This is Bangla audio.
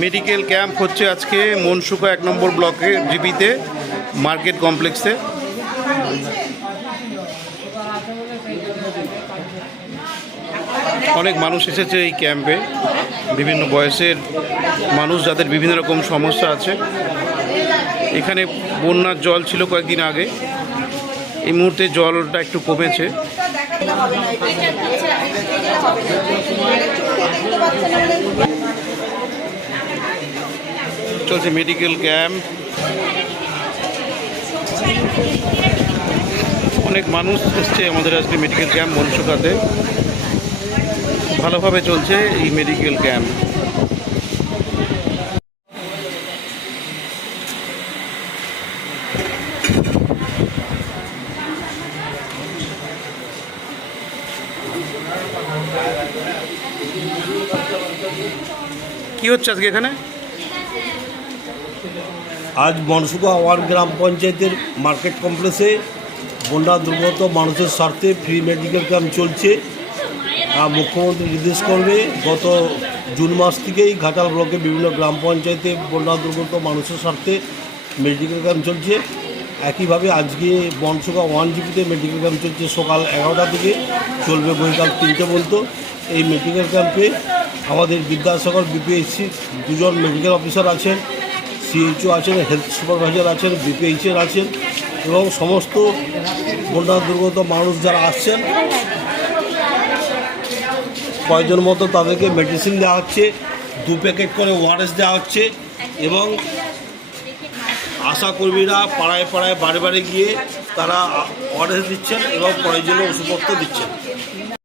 মেডিকেল ক্যাম্প হচ্ছে আজকে মনসুকা এক নম্বর ব্লকে জিপিতে মার্কেট কমপ্লেক্সে। অনেক মানুষ এসেছে এই ক্যাম্পে, বিভিন্ন বয়সের মানুষ যাদের বিভিন্ন রকম সমস্যা আছে। এখানে বন্যার জল ছিল কয়েকদিন আগে। এই মুহূর্তে জলটা একটু কমেছে। চলছে মেডিকেল ক্যাম্প অনেক মানুষ এসছে আমাদের আজকে মেডিকেল ক্যাম্প মনসুকাতে। ভালোভাবে চলছে এই মেডিকেল ক্যাম্প কি হচ্ছে আজকে এখানে? আজ মনসুকা ওয়ান গ্রাম পঞ্চায়েতের মার্কেট কমপ্লেক্সে বন্যা দুর্গত মানুষের স্বার্থে ফ্রি মেডিকেল ক্যাম্প চলছে। মুখ্যমন্ত্রী নির্দেশ করবে, গত জুন মাস থেকেই ঘাটাল ব্লকে বিভিন্ন গ্রাম পঞ্চায়েতে বন্যা দুর্গত মানুষের স্বার্থে মেডিকেল ক্যাম্প চলছে। একইভাবে আজকে বনসুকা ওয়ান জিপিতে মেডিকেল ক্যাম্প চলছে, সকাল এগারোটা থেকে চলবে বৈকাল তিনটে পর্যন্ত। এই মেডিকেল ক্যাম্পে আমাদের বিদ্যাসাগর, বিপিএসসি দুজন মেডিকেল অফিসার আছেন। সিএইচও আছেন হেলথ সুপারভাইজার আছেন বিপিএইচের আছেন এবং সমস্ত বন্যা দুর্গত মানুষ যারা আসছেন, কয়জন মতো তাদেরকে মেডিসিন দেওয়া হচ্ছে, দু প্যাকেট করে ওয়ারেস দেওয়া হচ্ছে এবং আশাকর্মীরা পাড়ায় পাড়ায় বাড়ি বাড়ি গিয়ে তারা ওয়ারেস দিচ্ছেন এবং প্রয়োজনীয় ওষুধপত্র দিচ্ছেন।